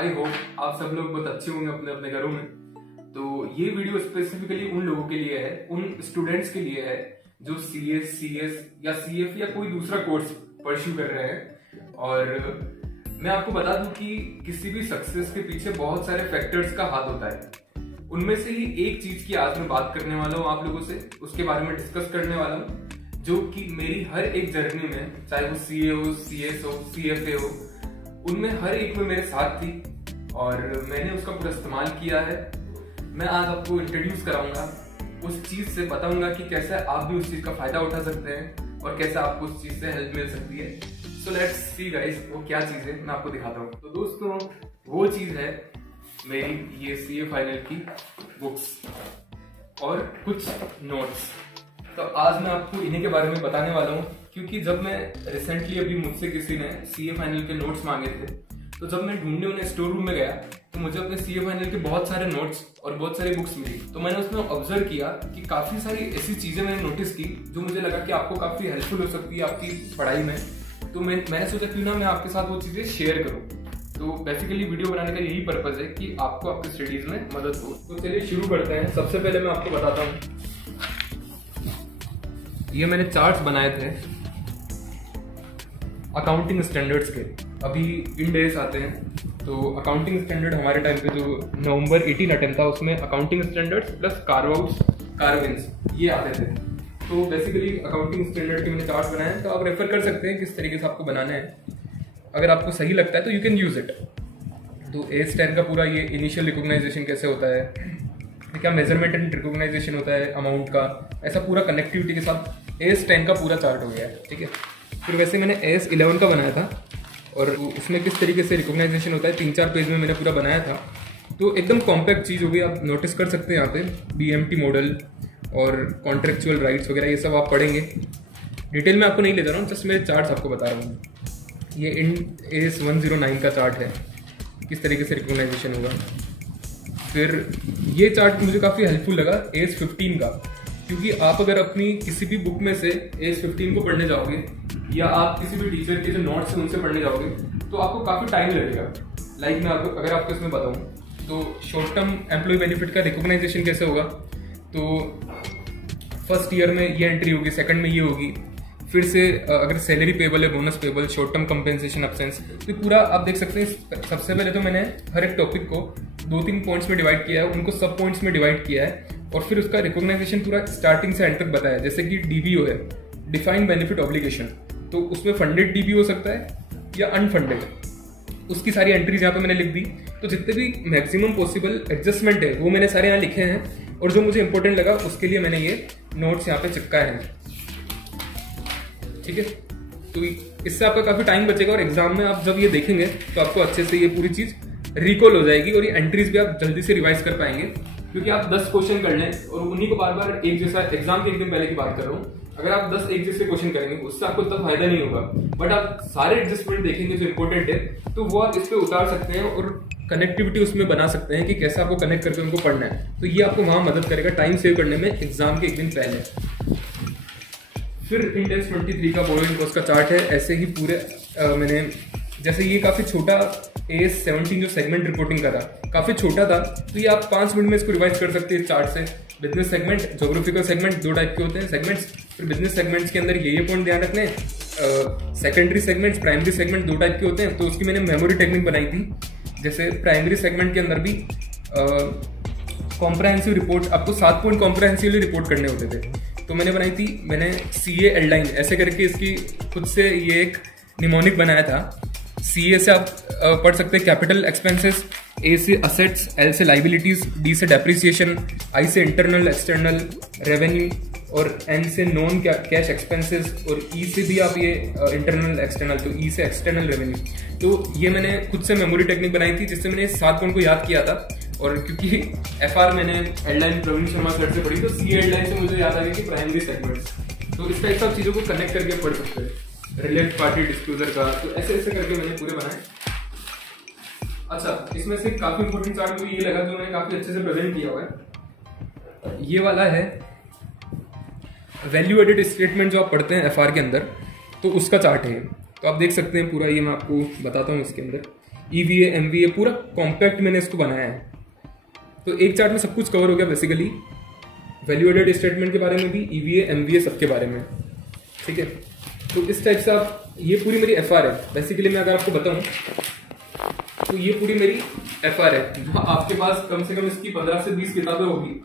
I hope आप सब लोग बहुत अच्छे होंगे अपने अपने घरों में। तो ये वीडियो स्पेसिफिकली उन लोगों के लिए है, उन स्टूडेंट्स के लिए है जो CS, CS या CF या कोई दूसरा कोर्स परस्यू कर रहे हैं। और मैं आपको बता दूं कि किसी भी सक्सेस के पीछे बहुत सारे फैक्टर्स का हाथ होता है। उनमें से ही एक चीज की आज मैं बात करने वाला हूँ आप लोगों से, उसके बारे में डिस्कस करने वाला हूँ, जो कि मेरी हर एक जर्नी में, चाहे वो CA हो, CS हो, CFA हो, उनमें हर एक में मेरे साथ थी और मैंने उसका पूरा इस्तेमाल किया है। मैं आज आपको इंट्रोड्यूस कराऊंगा, उस चीज से बताऊंगा कि कैसे आप भी उस चीज का फायदा उठा सकते हैं और कैसे आपको उस चीज से हेल्प मिल सकती है। सो लेट्स सी गाइस, वो क्या चीज है मैं आपको दिखाता हूँ। तो दोस्तों, वो चीज है मेरी ये CA फाइनल की बुक्स और कुछ नोट्स। तो आज मैं आपको इन्हीं के बारे में बताने वाला हूँ, क्योंकि जब मैं रिसेंटली अभी मुझसे किसी ने CA फाइनल के नोट्स मांगे थे, तो जब मैं ढूंढने उन्हें स्टोर रूम में गया तो मुझे अपने CA फाइनल के बहुत सारे नोट्स और बहुत सारी बुक्स मिली। तो मैंने उसमें ऑब्जर्व किया कि काफी सारी ऐसी चीजें मैंने नोटिस की जो मुझे लगा कि आपको काफी हेल्पफुल हो सकती है आपकी पढ़ाई में। तो मैंने सोचा क्यों ना मैं आपके साथ वो चीजें शेयर करूँ। तो बेसिकली वीडियो बनाने का यही पर्पज है कि आपको आपके स्टडीज में मदद हो। तो चलिए शुरू करते हैं। सबसे पहले मैं आपको बताता हूँ, ये मैंने चार्ट्स बनाए थे अकाउंटिंग स्टैंडर्ड्स के। अभी इन डेज आते हैं, तो अकाउंटिंग स्टैंडर्ड हमारे टाइम पे जो नवंबर 18 अटेम्प्ट था, उसमें अकाउंटिंग स्टैंडर्ड्स प्लस कार्व-आउट्स, कार्व-इन्स ये आते थे। तो बेसिकली अकाउंटिंग स्टैंडर्ड के मैंने चार्ट्स बनाए हैं, तो आप रेफर कर सकते हैं किस तरीके से आपको बनाना है। अगर आपको सही लगता है तो यू कैन यूज इट। तो AS10 का पूरा ये इनिशियल रिकॉग्नाइजेशन कैसे होता है, क्या मेजरमेंट एंड रिकॉग्नाइजेशन होता है अमाउंट का, ऐसा पूरा कनेक्टिविटी के साथ AS10 का पूरा चार्ट हो गया है, ठीक है। फिर वैसे मैंने AS11 का बनाया था और उसमें किस तरीके से रिकॉग्नाइजेशन होता है 3-4 पेज में मैंने पूरा बनाया था। तो एकदम कॉम्पैक्ट चीज़ हो गई, आप नोटिस कर सकते हैं यहाँ पे BMT मॉडल और कॉन्ट्रेक्चुअल राइट्स वगैरह, ये सब आप पढ़ेंगे। डिटेल में आपको नहीं ले जा रहा हूँ, जस्ट मेरे चार्ट्स आपको बता रहा हूँ। ये AS109 का चार्ट है, किस तरीके से रिकॉग्नाइजेशन होगा। फिर ये चार्ट मुझे काफ़ी हेल्पफुल लगा AS15 का, क्योंकि आप अगर अपनी किसी भी बुक में से AS15 को पढ़ने जाओगे या आप किसी भी टीचर के जो नोट्स हैं उनसे पढ़ने जाओगे तो आपको काफ़ी टाइम लगेगा। लाइक मैं आपको अगर आपको इसमें बताऊँ तो शॉर्ट टर्म एम्प्लॉय बेनिफिट का रिकॉग्नाइजेशन कैसे होगा, तो फर्स्ट ईयर में ये एंट्री होगी, सेकंड में ये होगी, फिर से अगर सैलरी पेबल है, bonus payable, short term compensation, absence, तो पूरा आप देख सकते हैं। सबसे पहले तो मैंने हर एक टॉपिक को 2-3 पॉइंट्स में डिवाइड किया है, उनको सब पॉइंट्स में डिवाइड किया है और फिर उसका रिकॉग्नाइजेशन पूरा स्टार्टिंग से एंड तक बताया। जैसे कि DBO है, डिफाइंड बेनिफिट ऑब्लिगेशन, तो उसमें फंडेड DBO हो सकता है या अनफंडेड, उसकी सारी एंट्रीज यहाँ पे मैंने लिख दी। तो जितने भी मैक्सिमम पॉसिबल एडजस्टमेंट है वो मैंने सारे यहाँ लिखे हैं और जो मुझे इंपॉर्टेंट लगा उसके लिए मैंने ये नोट्स यहाँ पे चिपकाए हैं, ठीक है। तो इससे आपका काफी टाइम बचेगा और एग्जाम में आप जब ये देखेंगे तो आपको अच्छे से ये पूरी चीज रिकॉल हो जाएगी और ये एंट्रीज भी आप जल्दी से रिवाइज कर पाएंगे, क्योंकि आप 10 क्वेश्चन कर लें और उन्हीं को बार बार एक जैसा, एग्जाम के एक दिन पहले की बात कर रहा हूँ, अगर आप 10 एक जैसे क्वेश्चन करेंगे उससे आपको तब फायदा नहीं होगा। बट आप सारे एडजस्टमेंट देखेंगे जो इंपॉर्टेंट है तो वो आप इस पे उतार सकते हैं और कनेक्टिविटी उसमें बना सकते हैं कि कैसे आपको कनेक्ट करके उनको पढ़ना है। तो ये आपको वहां मदद करेगा टाइम सेव करने में एग्जाम के एक दिन पहले। फिर इंडेक्स 23 का बोरोइंग कॉस्ट का चार्ट है। ऐसे ही पूरे मैंने, जैसे ये काफ़ी छोटा AS17 जो सेगमेंट रिपोर्टिंग का था, काफ़ी छोटा था, तो ये आप 5 मिनट में इसको रिवाइज कर सकते हैं इस चार्ट से। Business segment, geographical segment, 2 type के होते हैं सेगमेंट्स। फिर बिजनेस सेगमेंट्स के अंदर ये पॉइंट ध्यान रखने, secondary segments, primary segment 2 type के होते हैं। तो उसकी मैंने मेमोरी टेक्निक बनाई थी। जैसे प्राइमरी सेगमेंट के अंदर भी कॉम्प्रहेंसिव रिपोर्ट, आपको 7 पॉइंट कॉम्प्रहेंसिवली रिपोर्ट करने होते थे, तो मैंने बनाई थी, मैंने CA एल्डाइन ऐसे करके इसकी खुद से ये एक निमोनिक बनाया था। CA से आप पढ़ सकते हैं कैपिटल एक्सपेंसेस, A से असेट्स, L से लाइबिलिटीज, D से डेप्रिसिएशन, I से इंटरनल एक्सटर्नल रेवेन्यू और N से नॉन कैश एक्सपेंसेस और E से भी आप ये इंटरनल एक्सटर्नल, तो E से एक्सटर्नल रेवेन्यू। तो ये मैंने खुद से मेमोरी टेक्निक बनाई थी जिससे मैंने 7 पॉइंट को याद किया था। और क्योंकि FR मैंने एडलाइन प्रवीण शर्मा सर से पढ़ी, तो CA एडलाइन से मुझे याद आ गया कि प्राइमरी सेगमेंट्स, तो इस टाइप सब चीज़ों को कनेक्ट करके पढ़ सकते हैं। रिलेट पार्टी डिस्क्लोजर का, तो ऐसे ऐसे करके मैंने पूरे बनाए। अच्छा, इसमें से काफी इंपॉर्टेंट चार्ट मुझे ये लगा जो मैंने काफी अच्छे से प्रेजेंट किया हुआ है, ये वाला है वैल्यू एडेड स्टेटमेंट जो आप पढ़ते हैं FR के अंदर, तो उसका चार्ट है। तो आप देख सकते हैं पूरा, ये मैं आपको बताता हूँ। इसके अंदर EVA MVA पूरा कॉम्पैक्ट मैंने इसको बनाया है। तो एक चार्ट में सब कुछ कवर हो गया बेसिकली, वैल्यू एडेड स्टेटमेंट के बारे में भी, EVA MVA सबके बारे में, ठीक है। तो इस टाइप से आप, ये पूरी मेरी FR है बेसिकली। मैं अगर आपको बताऊं तो ये पूरी मेरी FR है, जो आपके पास कम से कम इसकी 15 से 20 किताबें होगी।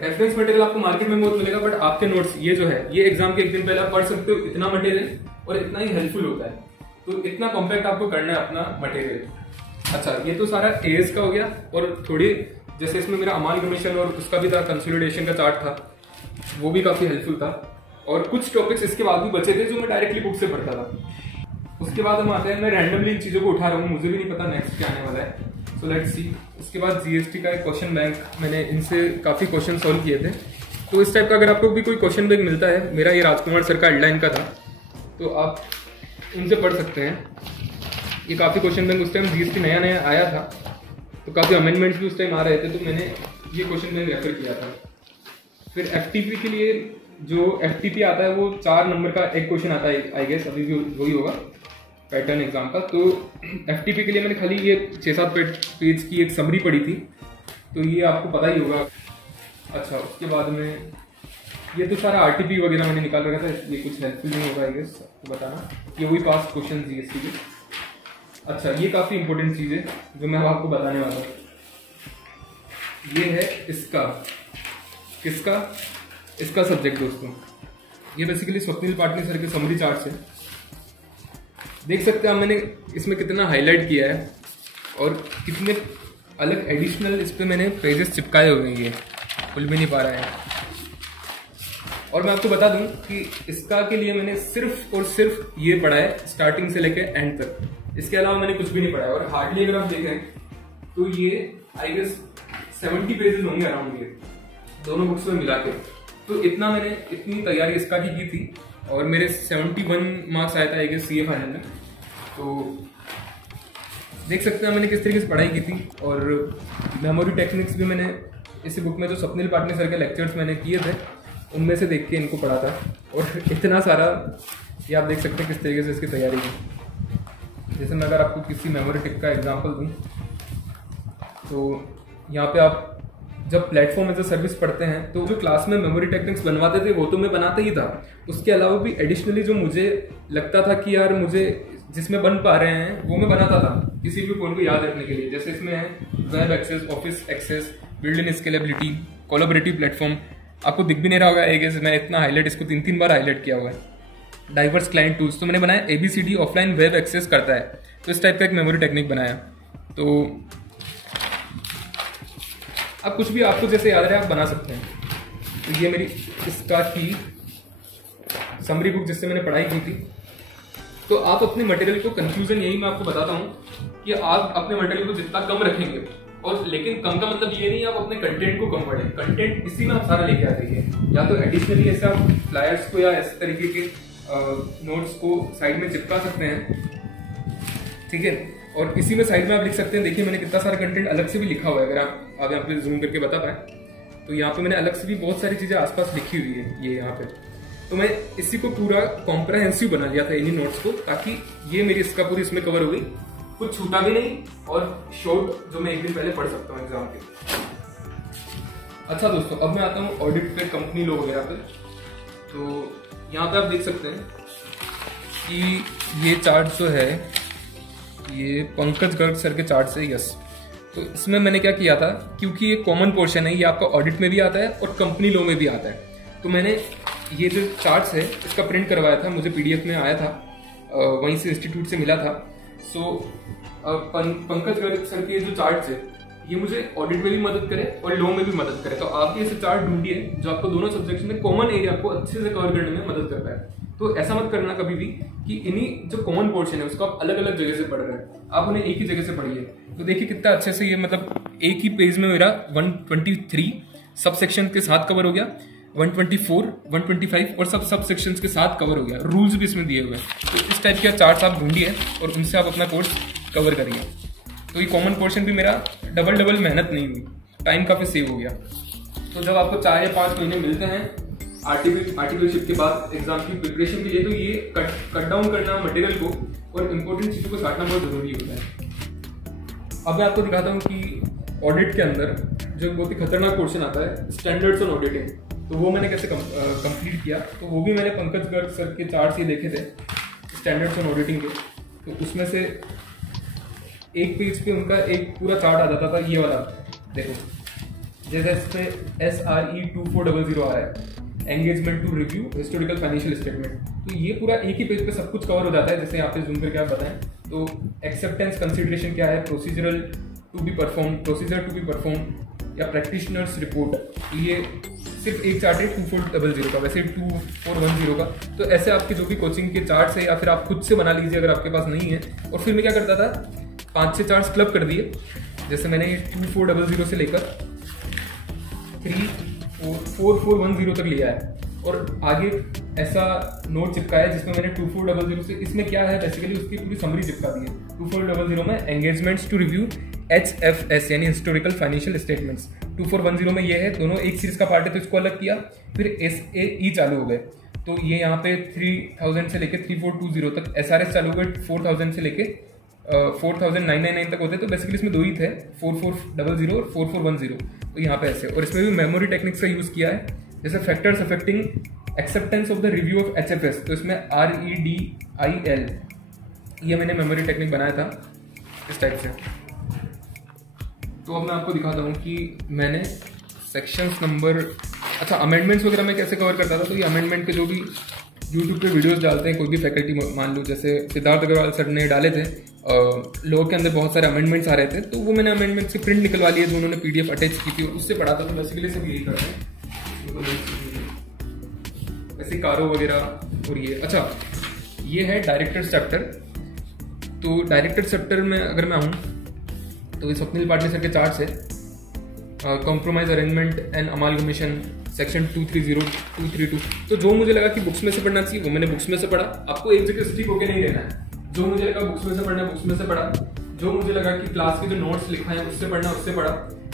रेफरेंस मटेरियल आपको मार्केट में बहुत मिलेगा, बट आपके नोट्स ये जो है, ये एग्जाम के एक दिन पहले आप पढ़ सकते हो, इतना मटेरियल और इतना ही हेल्पफुल होता है। तो इतना कॉम्पैक्ट आपको करना है अपना मटेरियल। अच्छा, ये तो सारा AS का हो गया। और थोड़ी जैसे इसमें मेरा अमालगमेशन और उसका भी था, कंसोलिडेशन का चार्ट था, वो भी काफी हेल्पफुल था। और कुछ टॉपिक्स इसके बाद भी बचे थे जो मैं डायरेक्टली बुक से पढ़ता था। उसके बाद हम आते हैं, मैं रैंडमली इन चीजों को उठा रहा हूँ, मुझे भी नहीं पता नेक्स्ट क्या आने वाला है। So let's see. उसके बाद GST का एक क्वेश्चन बैंक, मैंने इनसे काफी क्वेश्चन सॉल्व किए थे। तो इस टाइप का अगर आपको भी कोई क्वेश्चन बैंक मिलता है, मेरा ये राजकुमार सर का हेडलाइन का था, तो आप उनसे पढ़ सकते हैं। ये काफी क्वेश्चन बैंक उस टाइम GST नया नया आया था, तो काफी अमेंडमेंट्स भी उस टाइम आ रहे थे, तो मैंने ये क्वेश्चन बैंक रेफर किया था। फिर FTP के लिए जो FTP आता है वो 4 नंबर का एक क्वेश्चन आता है, आई गेस अभी भी वही होगा पैटर्न एग्जाम का। तो FTP के लिए मैंने खाली ये 6-7 पेज की एक समरी पढ़ी थी, तो ये आपको पता ही होगा। अच्छा, उसके बाद में ये तो सारा RTP वगैरह मैंने निकाल रखा था, ये कुछ हेल्पफुल नहीं होगा आई गेस आपको बताना। ये वही पास्ट क्वेश्चन GST के। अच्छा, ये काफी इंपॉर्टेंट चीज है जो मैं आपको बताने वाला हूँ। ये है इसका, किसका, इसका सब्जेक्ट दोस्तों। ये बेसिकली स्वप्निल पाटनी सर के समरी चार्ट से देख सकते हैं, मैंने इसमें कितना हाईलाइट किया है और कितने अलग एडिशनल इस पे मैंने पेजेस चिपकाए हुए हैं। ये खुल भी नहीं पा रहा है। और मैं आपको बता दूं कि इसका के लिए मैंने सिर्फ और सिर्फ ये पढ़ा है स्टार्टिंग से लेकर एंड तक। इसके अलावा मैंने कुछ भी नहीं पढ़ा है। और हार्डली अगर आप देखें तो ये आई गेस 70 पेजेस होंगे अराउंड, ये दोनों बुक्स में मिला के। तो इतना मैंने, इतनी तैयारी इसका की थी और मेरे 71 मार्क्स आया था आई गेस CA फाइनल में। तो देख सकते हैं मैंने किस तरीके से पढ़ाई की थी। और मेमोरी टेक्निक्स भी मैंने इस बुक में जो स्वप्निल पाटनी सर के लेक्चर्स मैंने किए थे उनमें से देख के इनको पढ़ा था। और इतना सारा ये आप देख सकते हैं किस तरीके से इसकी तैयारी की। जैसे मैं अगर आपको किसी मेमोरी टिक का एग्जांपल दूं तो यहाँ पे आप जब प्लेटफॉर्म एज अ सर्विस पढ़ते हैं तो जो क्लास में मेमोरी टेक्निक्स बनवाते थे वो तो मैं बनाता ही था, उसके अलावा भी एडिशनली जो मुझे लगता था कि यार मुझे जिसमें बन पा रहे हैं वो मैं बनाता था किसी भी पॉइंट को याद रखने के लिए। जैसे इसमें है web access, office access, build in scalability, collaborative platform. आपको दिख भी नहीं रहा होगा आई गेस, मैं इतना हाईलाइट इसको 3-3 बार हाईलाइट किया हुआ है। डाइवर्स क्लाइंट टूल्स तो मैंने बनाया ABCD ऑफलाइन वेब एक्सेस करता है, तो इस टाइप का एक मेमोरी टेक्निक बनाया। तो अब कुछ भी आपको जैसे याद रहे आप बना सकते हैं। तो ये मेरी इसका की समरी बुक जिससे मैंने पढ़ाई की थी। तो आप अपने मटेरियल को, कंफ्यूजन यही मैं आपको बताता हूँ कि आप अपने मटेरियल को जितना कम रखेंगे, और लेकिन कम का मतलब ये नहीं आप अपने कंटेंट को कम पढ़ें, कंटेंट इसी में आप सारा लेके आ जाइए। या तो एडिशनली ऐसे आप फ्लायर्स को या इस तरीके के नोट्स को साइड में चिपका सकते हैं, ठीक है। और इसी में साइड में आप लिख सकते हैं, देखिए मैंने कितना सारा कंटेंट अलग से भी लिखा हुआ है। अगर आप यहाँ पे जूम करके बता पाए तो यहाँ पे मैंने अलग से भी बहुत सारी चीजें आसपास लिखी हुई है ये यहाँ पे। तो मैं इसी को पूरा कॉम्प्रहेंसिव बना लिया था इन्हीं नोट्स को, ताकि ये मेरी इसका पूरी इसमें कवर हो गई, कुछ छूटा भी नहीं और शॉर्ट जो मैं एक दिन पहले पढ़ सकता हूँ एग्जाम के। अच्छा दोस्तों, अब मैं आता हूँ ऑडिट पे, कंपनी लॉ वगैरह पे। तो यहाँ पे आप देख सकते हैं कि ये चार्ट जो है ये पंकज गर्ग सर के चार्ट से, यस। तो इसमें मैंने क्या किया था, क्योंकि ये कॉमन पोर्शन है, ये आपका ऑडिट में भी आता है और कंपनी लॉ में भी आता है, तो मैंने ये जो चार्ट्स है इसका प्रिंट करवाया था, मुझे PDF में आया था, वहीं से इंस्टीट्यूट से मिला था। सो पंकज गर्ग सर के जो चार्ट्स है ये मुझे ऑडिट में भी मदद करे और लॉ में भी मदद करे। तो आप ये ऐसे चार्ट ढूंढिए जो आपको दोनों सब्जेक्ट्स में कॉमन एरिया को अच्छे से कवर करने में मदद करता है। तो ऐसा मत करना कभी भी कि इन्हीं जो कॉमन पोर्शन है उसको आप अलग अलग जगह से पढ़ रहे हैं, आप उन्हें एक ही जगह से पढ़िए। तो देखिए कितना अच्छे से ये, मतलब एक ही पेज में मेरा 123 सब सेक्शन के साथ कवर हो गया, 124, 125 और सब सेक्शंस के साथ कवर हो गया। रूल्स भी इसमें दिए हुए हैं। तो इस टाइप के चार्ट्स आप ढूंढिए और उनसे आप अपना कोर्स कवर करिए। तो ये कॉमन पोर्शन भी मेरा डबल मेहनत नहीं हुई, टाइम काफी सेव हो गया। तो जब आपको 4 या 5 महीने मिलते हैं आर्टिकलशिप के बाद एग्जाम की प्रिपरेशन के लिए, तो ये कट डाउन करना मटेरियल को और इम्पोर्टेंट चीजों को छांटना बहुत जरूरी होता है। अब मैं आपको दिखाता हूँ कि ऑडिट के अंदर जो बहुत ही खतरनाक पोर्शन आता है स्टैंडर्ड्स ऑन ऑडिटिंग, तो वो मैंने कैसे कंप्लीट किया। तो वो भी मैंने पंकज गर्ग सर के चार्ट्स ये देखे थे स्टैंडर्ड्स ऑन ऑडिटिंग के। तो उसमें से एक पेज पे उनका एक पूरा चार्ट आ जाता था, ये वाला देखो, जैसे इस पे SRE 2400 आ रहा है, engagement to review historical financial statement. तो ये पूरा एक ही पेज पे सब कुछ कवर हो जाता है। जैसे यहाँ पे जूम करके आप बताएं तो एक्सेप्टेंस कंसिडरेशन क्या है, procedural to be perform, procedure to be perform या प्रैक्टिशनर्स रिपोर्ट। तो ये सिर्फ एक चार्ट है 2400 का, वैसे 2410 का। तो ऐसे आपके जो भी कोचिंग के चार्ट्स है या फिर आप खुद से बना लीजिए अगर आपके पास नहीं है। और फिर मैं क्या करता था, 5-6 चार्ट्स क्लब कर दिए। जैसे मैंने ये 2400 से लेकर 4410 तक लिया है और आगे ऐसा नोट चिपका है जिसमें मैंने 2400 से, इसमें क्या है बेसिकली उसकी पूरी समरी चिपका दी है। 2400 में एंगेजमेंट्स टू रिव्यू HFS यानी हिस्टोरिकल फाइनेंशियल स्टेटमेंट्स, 2410 में ये है, दोनों एक सीरीज का पार्ट है तो इसको अलग किया। फिर SAE चालू हो गए, तो ये यहाँ पे 3000 से लेके 3420 तक, SRS चालू हो गए 4000 से लेके 4999 तक होते। तो बेसिकली इसमें दो ही थे, 4400 और 4410। तो यहाँ पे ऐसे, और इसमें भी मेमोरी टेक्निक्स का यूज किया है। जैसे factors affecting acceptance of the review of HFS, तो इसमें REDIL ये मैंने मेमोरी टेक्निक बनाया था इस टाइप से। तो अब मैं आपको दिखाता हूँ कि मैंने सेक्शंस नंबर, अच्छा अमेंडमेंट्स वगैरह मैं कैसे कवर करता था। तो ये अमेंडमेंट के जो भी यूट्यूब पे वीडियोस डालते हैं कोई भी फैकल्टी, मान लो जैसे सिद्धार्थ अग्रवाल सर ने डाले थे, लॉ के अंदर बहुत सारे अमेंडमेंट्स आ रहे थे, तो वो मैंने अमेंडमेंट से प्रिंट निकलवा लिए थे, उन्होंने PDF अटैच की थी और उससे पढ़ा था। तो बेसिकली सब यही करते हैं ऐसे कारो वगैरह। और ये अच्छा, ये है डायरेक्टर चैप्टर। तो डायरेक्टर चैप्टर में अगर मैं आऊँ तो ये स्वप्निल पाटिल सर के चार्ट्स है, compromise arrangement and amalgamation section 230 232। तो जो मुझे लगा कि बुक्स में से पढ़ना चाहिए वो मैंने बुक्स में से पढ़ा। आपको एक जगह स्टिक होकर नहीं रहना है, जो मुझे लगा बुक्स में से पढ़ना बुक्स में से पढ़ा, जो मुझे लगा कि क्लास के जो नोट्स लिखा है उससे पढ़ना उससे पढ़ा,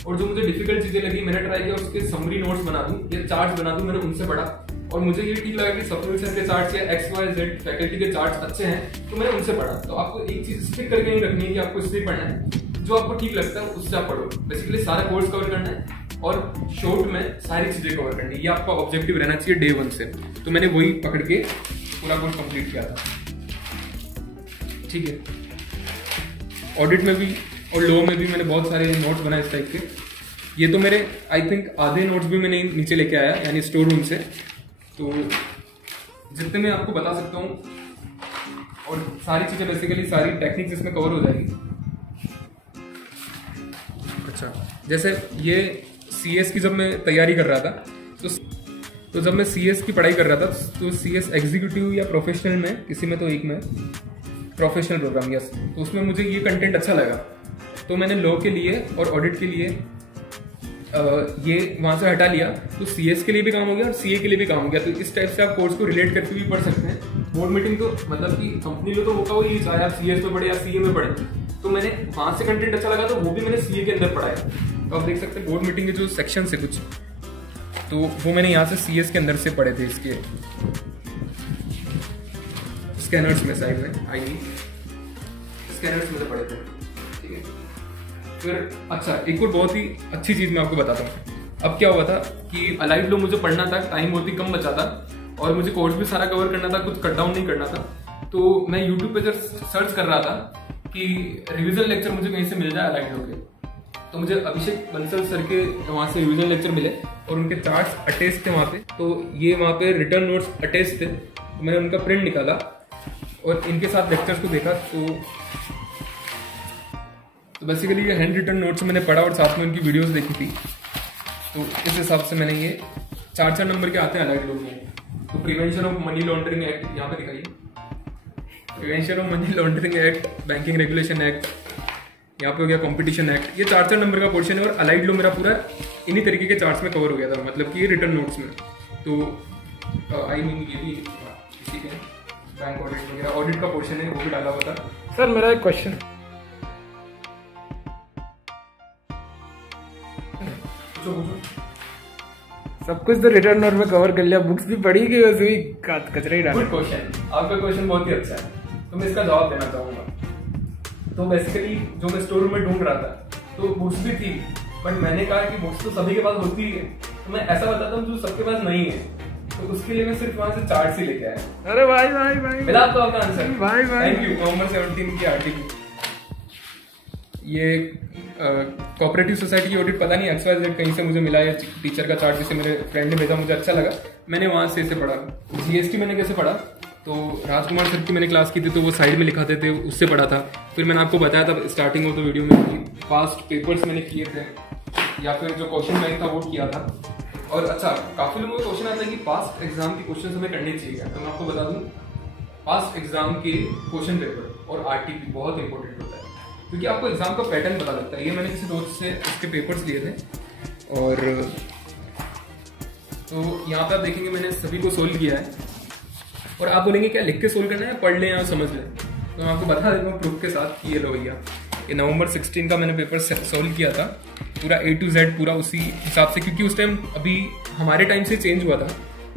और जो मुझे डिफिकल्ट चीजें लगी मैंने ट्राई किया उसके समरी नोट्स बना दूं या चार्ट्स बना दूं, मैंने उनसे पढ़ा। और मुझे ये ठीक लगा कि स्वप्निल सर के चार्ट्स या XYZ फैकल्टी के चार्ट्स अच्छे हैं तो मैंने उनसे पढ़ा। तो आपको एक चीज स्टिक करके नहीं रखनी है कि आपको इसलिए पढ़ना है, जो आपको ठीक लगता है उससे आप पढ़ो। बेसिकली सारा कोर्स कवर करना है और शॉर्ट में सारी चीजें कवर करनी है, ये आपका ऑब्जेक्टिव रहना चाहिए डे 1 से। तो मैंने वही पकड़ के पूरा कोर्स कंप्लीट किया था। ठीक है, ऑडिट में भी और लॉ में भी मैंने बहुत सारे नोट्स बनाए इस टाइप के। ये तो मेरे आई थिंक आधे नोट्स भी मैंने नीचे लेके आया यानी स्टोर रूम से। तो जितने मैं आपको बता सकता हूँ और सारी चीजें बेसिकली सारी टेक्निक्स इसमें कवर हो जाएगी। अच्छा, जैसे ये CS की जब मैं तैयारी कर रहा था तो जब मैं CS की पढ़ाई कर रहा था तो CS एग्जीक्यूटिव या प्रोफेशनल में, किसी में तो एक में प्रोफेशनल प्रोग्राम, यस, तो उसमें मुझे ये कंटेंट अच्छा लगा तो मैंने लॉ के लिए और ऑडिट के लिए ये वहाँ से हटा लिया। तो CS के लिए भी काम हो गया और CA के लिए भी काम हो गया। तो इस टाइप से आप कोर्स को रिलेट करके भी पढ़ सकते हैं। बोर्ड मीटिंग तो मतलब कि कंपनी लो तो होगा वही, चाहे आप CS में पढ़े या CA में पढ़े। तो मैंने वहाँ से कंटेंट अच्छा लगा तो वो भी मैंने CA के अंदर पढ़ा है। तो आप देख सकते हैं बोर्ड मीटिंग के जो सेक्शन है कुछ, तो वो मैंने यहाँ से CS के अंदर से पढ़े थे, इसके स्कैनर्स में साइड में आई स्कैनर्स में से पढ़े थे। ठीक है, फिर अच्छा एक और बहुत ही अच्छी चीज मैं आपको बताता हूँ। अब क्या हुआ था कि अलाइड लॉ मुझे पढ़ना था, टाइम बहुत ही कम बचा था और मुझे कोर्स भी सारा कवर करना था, कुछ कट डाउन नहीं करना था। तो मैं यूट्यूब पे जब सर्च कर रहा था कि रिविजन लेक्चर मुझे कहीं से मिल जाए अलाइड लॉ के, तो मुझे अभिषेक बंसल सर के वहाँ से रिविजन लेक्चर मिले और उनके चार्ट्स अटैच थे वहाँ पे। तो ये वहाँ पे रिटर्न नोट्स अटैच थे, तो मैंने उनका प्रिंट निकाला और इनके साथ लेक्चर्स को देखा। तो बेसिकली ये हैंड रिटन नोट्स मैंने पढ़ा और साथ में उनकी वीडियोस देखी थी। तो इस हिसाब से मैंने ये 4 नंबर के आते हैं अलाइड लॉ में। तो prevention of money laundering act यहाँ पे दिखाइए, prevention of money laundering act, banking regulation act, यहाँ पे हो गया कंपटीशन एक्ट। ये 4 नंबर का पोर्शन है और अलाइड लॉ मेरा पूरा इन्हीं तरीके के चार्ट्स में कवर हो गया था, मतलब कि ये रिटर्न नोट्स में। तो आई मीन ये भी इसी के बैंक ऑडिट वगैरह ऑडिट का पोर्शन है वो भी डाला हुआ था। सर मेरा एक क्वेश्चन, सब कुछ तो रिटर्न नोट में कवर कर लिया, बुक्स भी पढ़ी गई, बस वही कचरा ही डाला। गुड क्वेश्चन, आपका क्वेश्चन बहुत ही अच्छा है, तो मैं इसका जवाब देना चाहूंगा। तो बेसिकली जो मैं स्टोर रूम में ढूंढ रहा था तो बुक्स भी थी, बट मैंने कहा कि बुक्स तो सभी के पास होती ही है, तो मैं ऐसा बताता हूँ जो सबके पास नहीं है, तो उसके लिए मैं सिर्फ वहां से चार्ट ही लेके आया। अरे भाई भाई भाई मिला आपको आपका आंसर? भाई भाई थैंक यू। नवंबर 17 की आर्टिकल। ये कोऑपरेटिव सोसाइटी की ऑडिट पता नहीं XYZ कहीं से मुझे मिला है, टीचर का चार्ट जिसे मेरे फ्रेंड ने भेजा, मुझे अच्छा लगा, मैंने वहां से इसे पढ़ा। GST मैंने कैसे पढ़ा, तो राजकुमार सर की मैंने क्लास की थी तो वो साइड में लिखाते थे, उससे पढ़ा था। फिर मैंने आपको बताया था स्टार्टिंग में तो वीडियो में कि पास्ट पेपर्स मैंने किए थे या फिर जो क्वेश्चन बैंक था वो किया था। और अच्छा, काफ़ी लोगों को क्वेश्चन आता है कि पास्ट एग्जाम के क्वेश्चन हमें करने चाहिए, तो मैं आपको बता दूँ पास्ट एग्जाम के क्वेश्चन पेपर और RTP बहुत इंपॉर्टेंट होता है, क्योंकि आपको एग्जाम का पैटर्न पता लगता है। ये मैंने किसी दोस्त से इसके पेपर्स लिए थे और तो यहाँ पे आप देखेंगे मैंने सभी को सोल्व किया है। और आप बोलेंगे क्या लिख के सोल्व करना है, पढ़ लें या समझ लें, तो मैं आपको बता देता हूँ प्रूफ के साथ कि ये लो भैया, ये नवंबर 16 का मैंने पेपर सोल्व किया था पूरा A to Z, पूरा उसी हिसाब से, क्योंकि उस टाइम अभी हमारे टाइम से चेंज हुआ था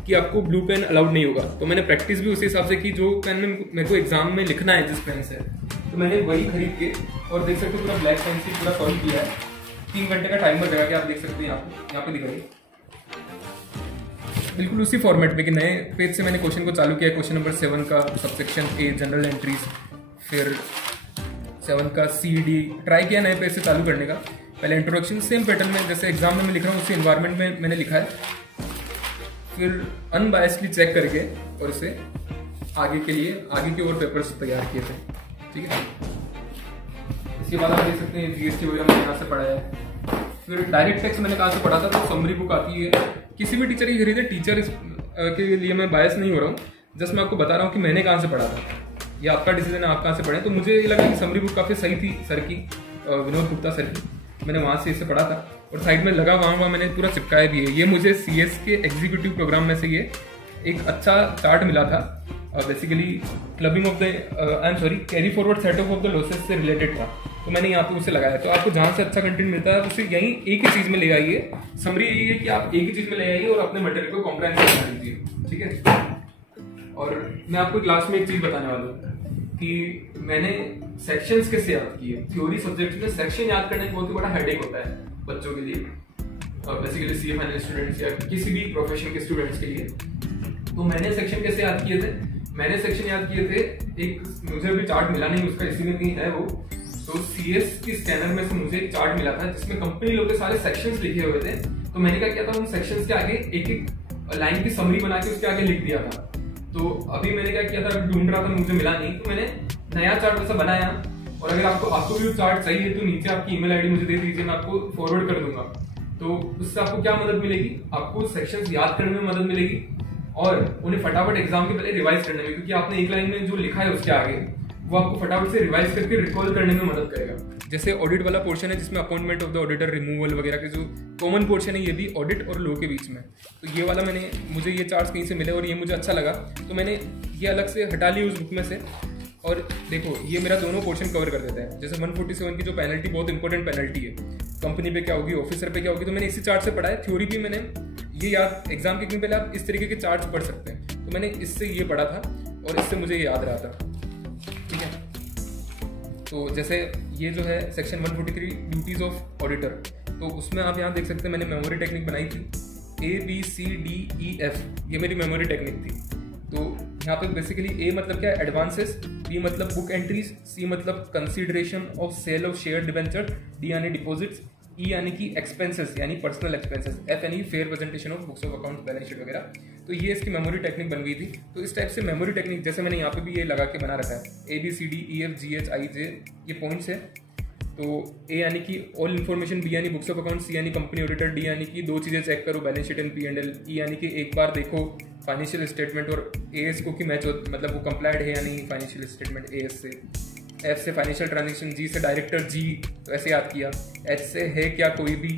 कि आपको ब्लू पेन अलाउड नहीं होगा, तो मैंने प्रैक्टिस भी उसी हिसाब से की जो पेन में मेरे को एग्जाम में लिखना है जिस पेन से, तो मैंने वही खरीद के और देख सकते हो पूरा ब्लैक पेन से पूरा सॉल्व किया है। 3 घंटे का टाइमर लगा के आप देख सकते हैं यहाँ पे दिखाइए बिल्कुल उसी फॉर्मेट में कि नए पेज से मैंने क्वेश्चन को चालू किया। क्वेश्चन नंबर 7 का सबसेक्शन A जनरल एंट्रीज, फिर 7 का CD ट्राई किया नए पेज से चालू करने का। पहले इंट्रोडक्शन सेम पैटर्न में जैसे एग्जाम में मैं लिख रहा हूँ उसी एनवायरनमेंट में मैंने लिखा है, फिर अनबायसली चेक करके और इसे आगे के और पेपर्स तैयार किए थे। ठीक है, इसके बाद आप देख सकते हैं GST वगैरह मैंने यहाँ से पढ़ा है। फिर डायरेक्ट टेक्स्ट मैंने कहाँ से पढ़ा था, तो समरी बुक आती है, किसी भी टीचर की खरीदे, टीचर के लिए मैं बायस नहीं हो रहा हूँ, जस्ट मैं आपको बता रहा हूँ कि मैंने कहाँ से पढ़ा था, ये आपका डिसीजन है आप कहाँ से पढ़े। तो मुझे ये लगा कि समरी बुक काफ़ी सही थी सर की, विनोद गुप्ता सर की, मैंने वहाँ से इसे पढ़ा था और साइड में लगा वहाँ मैंने पूरा चिपकाया भी है। ये मुझे CS के एग्जीक्यूटिव प्रोग्राम में से ये एक अच्छा चार्ट मिला था, basically clubbing of the carry forward set of the losses से रिलेटेड था, तो मैंने यहाँ पे उसे लगाया। तो आपको जहाँ से अच्छा कंटेंट मिलता है उसे यहीं एक ही चीज़ में ले आइए। समरी यही है कि आप एक ही चीज़ में ले आइए और अपने मटेरियल को कॉम्प्रिहेंसिव बना लीजिए। ठीक है, और मैं आपको क्लास में एक चीज़ बताने वाला हूँ कि मैंने सेक्शंस कैसे याद किए। थ्योरी सब्जेक्ट में सेक्शन याद करने का बहुत ही बड़ा हेडेक होता है बच्चों के लिए, और बेसिकली CA फाइनल स्टूडेंट्स या किसी भी प्रोफेशन के स्टूडेंट्स के लिए। तो मैंने सेक्शन कैसे याद किए थे, मैंने सेक्शन याद किए थे, एक मुझे अभी चार्ट मिला नहीं उसका, इसी में कहीं है वो, तो CS की स्कैनर में से मुझे एक चार्ट मिला था जिसमें कंपनी लोग के सारे सेक्शंस लिखे हुए थे। तो मैंने क्या किया था, उन सेक्शंस के आगे एक एक लाइन की समरी बना के उसके आगे लिख दिया था। तो अभी मैंने क्या किया था, अभी ढूंढ रहा था मुझे मिला नहीं, तो मैंने नया चार्ट वैसा बनाया। और अगर आपको भी वो चार्ट चाहिए तो नीचे आपकी email ID मुझे दे दीजिए, मैं आपको फॉरवर्ड कर दूंगा। तो उससे आपको क्या मदद मिलेगी, आपको सेक्शंस याद करने में मदद मिलेगी और उन्हें फटाफट एग्जाम के पहले रिवाइज करने में, क्योंकि आपने एक लाइन में जो लिखा है उसके आगे वो आपको फटाफट से रिवाइज करके रिकॉल करने में मदद करेगा। जैसे ऑडिट वाला पोर्शन है जिसमें appointment of the auditor, removal वगैरह के जो कॉमन पोर्शन है, ये भी ऑडिट और लॉ के बीच में। तो ये वाला मुझे ये चार्ट्स कहीं से मिले और ये मुझे अच्छा लगा, तो मैंने ये अलग से हटा ली उस बुक में से। और देखो ये मेरा दोनों पोर्शन कवर कर देता है। जैसे 147 की जो पेनल्टी, बहुत इंपॉर्टेंट पेनल्टी है, कंपनी पे क्या होगी, ऑफिसर पे क्या होगी, तो मैंने इसी चार्ट से पढ़ा है। थ्योरी भी मैंने ये याद, एग्जाम के दिन पहले आप इस तरीके के चार्ट्स पढ़ सकते हैं, तो मैंने इससे ये पढ़ा था और इससे मुझे ये याद रहा था। ठीक है, तो जैसे ये जो है सेक्शन 143 ड्यूटीज ऑफ ऑडिटर, तो उसमें आप यहाँ देख सकते हैं मैंने मेमोरी टेक्निक बनाई थी, ABCDEF, ये मेरी मेमोरी टेक्निक थी। तो यहाँ पे बेसिकली A मतलब क्या है, एडवांसेस, B मतलब बुक एंट्रीज, C मतलब consideration of sale of share debenture, D यानी डिपॉजिट्स, E यानी कि एक्सपेंसेस यानी पर्सनल एक्सपेंसेस, F यानी fair presentation of books of account, balance sheet वगैरह। तो ये इसकी मेमोरी टेक्निक बन गई थी। तो इस टाइप से मेमोरी टेक्निक जैसे मैंने यहाँ पे भी ये लगा के बना रखा है, ABCDEFGHIJ ये पॉइंट्स है। तो A यानी कि ऑल इन्फॉर्मेशन, B यानी बुक्स ऑफ अकाउंट, C यानी कंपनी ऑडिटर, D यानी कि 2 चीज़ें चेक करो, balance sheet and P&L, E यानी कि एक बार देखो फाइनेंशियल स्टेटमेंट, और AS को कि मैच हो, मतलब वो कंप्लाइड है यानी फाइनेंशियल स्टेटमेंट AS से, F से फाइनेंशियल ट्रांजेक्शन, G से डायरेक्टर G, तो ऐसे याद किया, H से है क्या कोई भी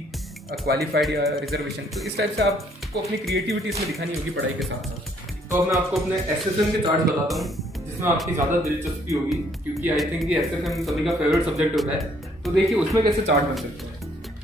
क्वालिफाइड या रिजर्वेशन। तो इस टाइप से आपको अपनी क्रिएटिविटी इसमें दिखानी होगी पढ़ाई के साथ साथ। तो अब मैं आपको अपने SFM के चार्ट बताता हूँ जिसमें आपकी ज़्यादा दिलचस्पी होगी, क्योंकि आई थिंक ये SFM सभी का फेवरेट सब्जेक्ट होता है। तो देखिए उसमें कैसे चार्ट बन सकते हैं,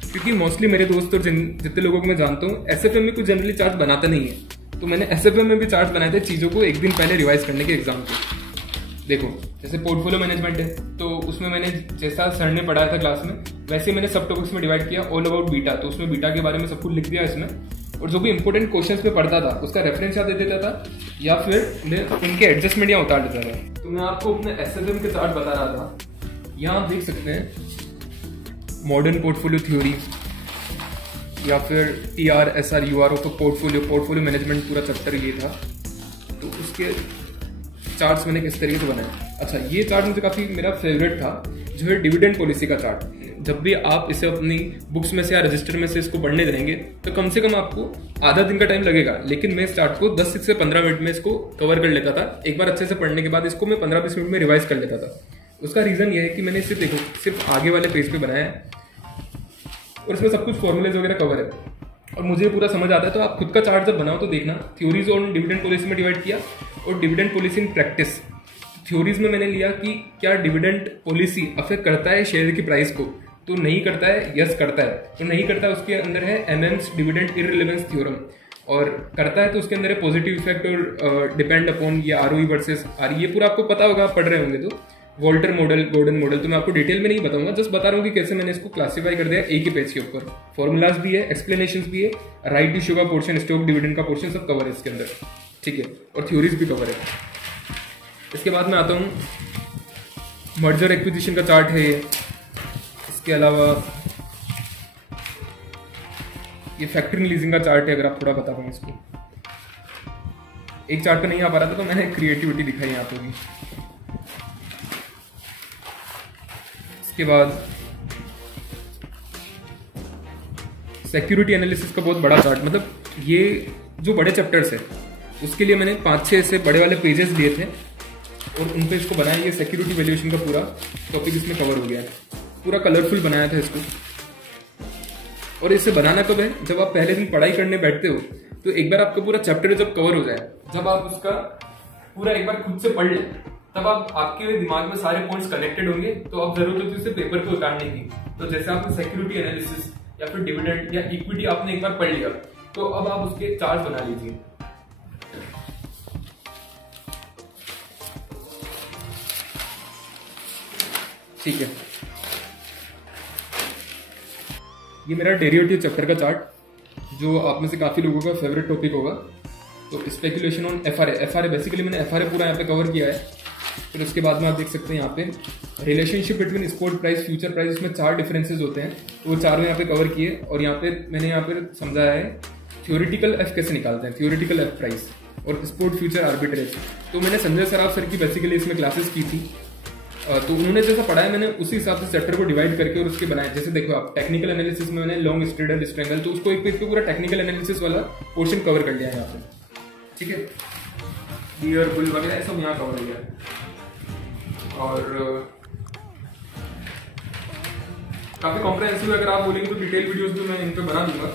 क्योंकि मोस्टली मेरे दोस्त और जितने लोगों को मैं जानता हूँ SFM में कुछ जनरली चार्ट बनाते नहीं है, तो मैंने SFM में भी चार्ट बनाए थे चीज़ों को एक दिन पहले रिवाइज करने के एग्जाम के। देखो जैसे पोर्टफोलियो मैनेजमेंट है तो उसमें मैंने जैसा सर ने पढ़ाया था क्लास में वैसे मैंने सब टॉपिक्स में डिवाइड किया। ऑल अबाउट बीटा, तो उसमें बीटा के बारे में सब कुछ लिख दिया इसमें, और जो भी इंपॉर्टेंट क्वेश्चंस पे पढ़ता था उसका रेफरेंस याद दे देता था या फिर मैं उनके एडजस्टमेंट यहाँ उतार देता था। तो मैं आपको अपने एसएसएम के चार्ट बता रहा था। यहाँ आप देख सकते हैं मॉडर्न पोर्टफोलियो थ्योरी या फिर TRSR UR, तो पोर्टफोलियो मैनेजमेंट पूरा चैप्टर ये था। तो उसके चार्ट्स मैंने किस तरीके से बनाया। अच्छा, ये चार्ट मुझे काफ़ी मेरा फेवरेट था, जो है डिविडेंड पॉलिसी का चार्ट। जब भी आप इसे अपनी बुक्स में से या रजिस्टर में से इसको पढ़ने जाएंगे तो कम से कम आपको आधा दिन का टाइम लगेगा, लेकिन मैं इस चार्ट को 10 से 15 मिनट में इसको कवर कर लेता था। एक बार अच्छे से पढ़ने के बाद इसको मैं 15-20 मिनट में रिवाइज कर लेता था। उसका रीज़न ये है कि मैंने इसे देखो सिर्फ आगे वाले पेज पे बनाया है और इसमें सब कुछ फॉर्मूलेज वगैरह कवर है और मुझे पूरा समझ आता है। तो आप खुद का चार्ट जब बनाओ तो देखना, थ्योरीज ऑन डिविडेंड पॉलिसी में डिवाइड किया और dividend policy in practice. Theories में मैंने लिया कि क्या डिविडेंड पॉलिसी अफेक्ट करता है शेयर की प्राइस को, तो नहीं करता है, यस करता है। तो नहीं करता है उसके अंदर है एमएम्स डिविडेंड इररिलेवेंस थ्योरम, और करता है तो उसके अंदर है पॉजिटिव इफेक्ट और डिपेंड अपॉन ये ROE वर्सेस R। ये पूरा आपको पता होगा, आप पढ़ रहे होंगे। तो वॉल्टर मॉडल, गॉर्डन मॉडल, तो मैं आपको डिटेल में नहीं बताऊंगा, जस्ट बता रहा हूँ कि कैसे मैंने इसको क्लासीफाई कर दिया एक ही पेज के ऊपर। फॉर्मूलाज भी है, एक्सप्लेनेशंस भी है, राइट इशू का पोर्शन, स्टॉक डिविडेंड का पोर्शन सब कवर है इसके अंदर, ठीक है, और थ्योरीज भी कवर है। इसके बाद मैं आता हूँ मर्जर एक्विजिशन का चार्ट है ये। इसके अलावा ये फैक्टरिंग लीजिंग का चार्ट है, अगर आप थोड़ा बता पाऊँ इसको। एक चार्ट पे नहीं आ पा रहा था तो मैंने क्रिएटिविटी दिखाई यहाँ पे भी। इसके बाद सिक्योरिटी एनालिसिस का बहुत बड़ा चार्ट, मतलब ये जो बड़े चैप्टर्स है उसके लिए मैंने 5-6 ऐसे बड़े वाले पेजेस लिए थे और उन पे इसको बनाया। ये सिक्योरिटी वैल्यूएशन का पूरा टॉपिक इसमें कवर हो गया है, पूरा कलरफुल बनाया था इसको। और इसे बनाना कब है, जब आप पहले दिन पढ़ाई करने बैठते हो तो एक बार आपका पूरा चैप्टर जब कवर हो जाए, जब आप उसका पूरा एक बार खुद से पढ़ लें, तब आप आपके दिमाग में सारे पॉइंट्स कनेक्टेड होंगे, तो अब जरूरत होती है उसे पेपर पे उतारने की। तो जैसे आपने सिक्योरिटी एनालिसिस या फिर डिविडेंड या इक्विटी आपने एक बार पढ़ लिया, तो अब आप उसके चार्ट बना लीजिए। ठीक है, ये मेरा डेरिवेटिव चैप्टर का चार्ट, जो आप में से काफी लोगों का फेवरेट टॉपिक होगा। तो स्पेकुलेशन ऑन एफआरए बेसिकली मैंने एफआरए पूरा यहाँ पे कवर किया है। फिर उसके बाद में आप देख सकते हैं यहाँ पे relationship between spot price future price, इसमें 4 डिफरेंसेस होते हैं, तो वो चारों यहाँ पे कवर किए। और यहाँ पे मैंने यहाँ पे समझाया है थ्योरेटिकल एफ कैसे निकालते हैं, थ्योरेटिकल एफ प्राइस और स्पॉट फ्यूचर आर्बिट्रेज। तो मैंने संजय सराफ सर की बेसिकली इसमें क्लासेस की थी, तो उन्होंने जैसा पढ़ाया मैंने उसी हिसाब से चैप्टर को डिवाइड करके और उसके बनाए। जैसे देखो आप टेक्निकल एनालिसिस में मैंने लॉन्ग स्ट्रेडल स्ट्रेंगल, तो उसको एक पेज पे पूरा टेक्निकल एनालिसिस वाला पोर्शन कवर कर लिया है यहाँ पे, ठीक है। बियर बुल वगैरह सब यहाँ कवर हो गया है। और काफी कॉम्प्रिहेंसिव, अगर आप बोलेंगे तो डिटेल वीडियोस भी मैं इन पे बना दूंगा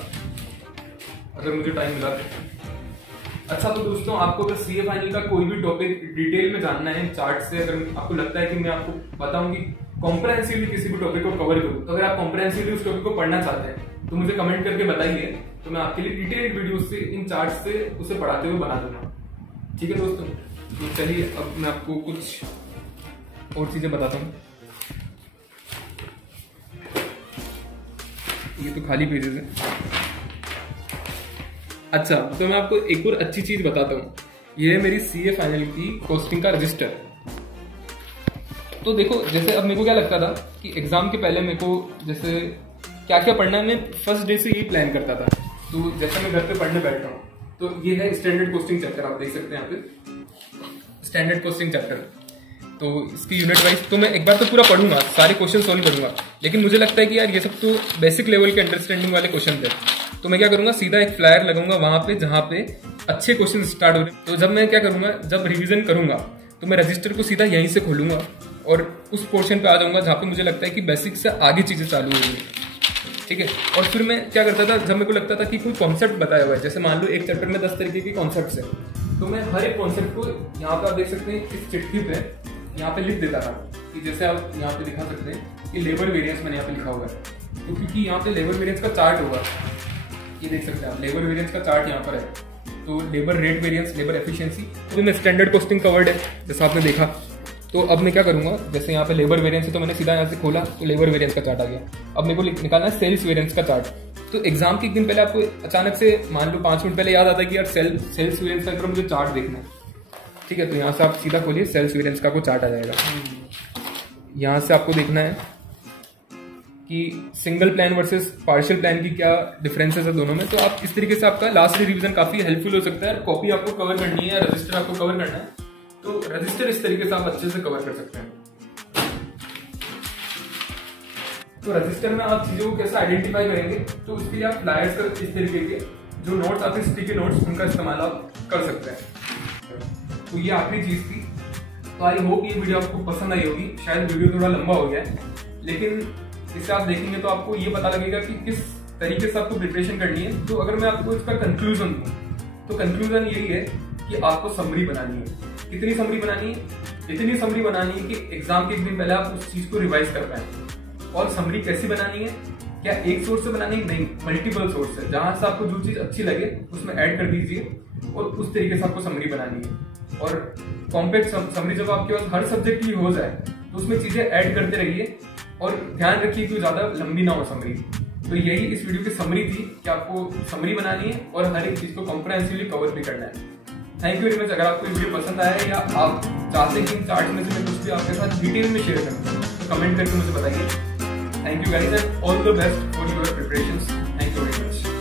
अगर मुझे टाइम मिला तो। अच्छा, तो दोस्तों आपको अगर सीए फाइनल का कोई भी टॉपिक डिटेल में जानना है चार्ट से, अगर आपको लगता है कि मैं आपको बताऊं कि कॉम्प्रिहेंसिवली किसी भी टॉपिक को कवर करूं, तो अगर आप कॉम्प्रिहेंसिवली उस टॉपिक को पढ़ना चाहते हैं तो मुझे कमेंट करके बताइए, तो मैं आपके लिए डिटेल्ड वीडियो से इन चार्ट से उसे पढ़ाते हुए बना दूंगा, ठीक है दोस्तों। तो चलिए अब मैं आपको कुछ और चीजें बताता हूँ। ये तो खाली पेजेस है। अच्छा, तो मैं आपको एक और अच्छी चीज बताता हूँ, ये है मेरी सीए फाइनल की कॉस्टिंग का रजिस्टर। तो देखो, जैसे अब मेरे को क्या लगता था कि एग्जाम के पहले मेरे को जैसे क्या क्या पढ़ना है, मैं फर्स्ट डे से यही प्लान करता था। तो जैसे मैं घर पे पढ़ने बैठ रहा हूँ, तो ये है स्टैंडर्ड कॉस्टिंग चैप्टर, आप देख सकते हैं यहाँ पे स्टैंडर्ड कॉस्टिंग चैप्टर। तो इसकी यूनिट वाइज तो मैं एक बार तो पूरा पढ़ूंगा, सारे क्वेश्चन सॉल्व करूंगा, लेकिन मुझे लगता है कि यार ये सब तो बेसिक लेवल के अंडरस्टैंडिंग वाले क्वेश्चन थे। तो मैं क्या करूंगा, सीधा एक फ्लायर लगाऊंगा वहां पे जहां पे अच्छे क्वेश्चन स्टार्ट हो रहे हैं। तो जब मैं क्या करूंगा, जब रिवीजन करूंगा तो मैं रजिस्टर को सीधा यहीं से खोलूंगा और उस पोर्शन पे आ जाऊंगा जहां पे मुझे लगता है कि बेसिक से आगे चीजें चालू हो गई, ठीक है। और फिर मैं क्या करता था, जब मेरे को लगता था कि कोई कॉन्सेप्ट बताया हुआ है, जैसे मान लो एक चैप्टर में 10 तरीके के कॉन्सेप्ट है, तो मैं हर एक कॉन्सेप्ट को यहाँ पे आप देख सकते हैं इस चिट्ठी पे यहाँ पे लिख देता था। कि जैसे आप यहाँ पे दिखा सकते हैं कि लेबर वेरिएंस मैंने यहाँ पे लिखा हुआ है, तो क्योंकि यहाँ पे लेबर वेरिएंस का चार्ट होगा, ये देख सकते हैं आप, लेबर वेरिएंस का चार्ट यहाँ पर है। तो labour rate variance, labour efficiency, तो मैं स्टैंडर्ड कॉस्टिंग कवर्ड है जैसा आपने देखा। तो अब मैं क्या करूंगा, जैसे यहाँ पे लेबर वेरिएंस है तो मैंने सीधा यहाँ से खोला तो लेबर वेरिएंस का चार्ट आ गया। अब मेरे को निकालना है सेल्स वेरिएंस का चार्ट। तो एग्जाम के एक दिन पहले आपको अचानक से मान लो 5 मिनट पहले याद आता है कि यार सेल्स वेरिएंस का मुझे चार्ट देखना है, ठीक है। तो यहाँ से आप सीधा खोलिए, सेल्स वेरिएंस का आपको चार्ट आ जाएगा। यहाँ से आपको देखना है कि single plan versus partial plan की क्या डिफरेंसेस है दोनों में। तो आप इस तरीके से आपका लास्ट रिवीजन काफी हेल्पफुल हो सकता है। कॉपी आपको कवर करनी है, रजिस्टर आपको कवर करना है, तो रजिस्टर इस तरीके से आप अच्छे से कवर कर सकते हैं। तो रजिस्टर में आप चीजों को कैसे आइडेंटिफाई करेंगे, तो उसके लिए आप फ्लायर्स का इस तरीके के जो नोट्स आते हैं, स्टिकी नोट्स, उनका इस्तेमाल आप कर सकते हैं। तो ये आखिरी चीज थी। तो आई होप ये वीडियो आपको पसंद आई होगी। शायद वीडियो थोड़ा लंबा हो गया है, लेकिन इसे आप देखेंगे तो आपको ये पता लगेगा कि किस तरीके से आपको प्रिपरेशन करनी है। तो अगर मैं आपको इसका कंक्लूजन दूं, तो कंक्लूजन यही है कि आपको समरी बनानी है। कितनी समरी बनानी है? इतनी समरी बनानी है कि एग्जाम के एक दिन पहले आप उस चीज को रिवाइज कर पाए। और समरी कैसी बनानी है? क्या एक सोर्स से बनानी है? नहीं, मल्टीपल सोर्स है। जहां से आपको जो चीज अच्छी लगे उसमें ऐड कर दीजिए और उस तरीके से आपको समरी बनानी है। और कॉम्पैक्ट समरी जब आपके पास हर सब्जेक्ट की हो जाए तो उसमें चीजें ऐड करते रहिए और ध्यान रखिए कि ज्यादा लंबी ना हो समरी। तो यही इस वीडियो की समरी थी कि आपको समरी बनानी है और हर एक चीज को कॉम्प्रिहेंसिवली कवर भी करना है। Thank you very much. अगर आपको वीडियो पसंद आया है या आप चाहते हैं कि इन चार्ट में से मैं कुछ भी आपके साथ डिटेल में शेयर करूँ तो कमेंट करके मुझे बताइए। Thank you guys and all the best for your preparations. Thank you very much.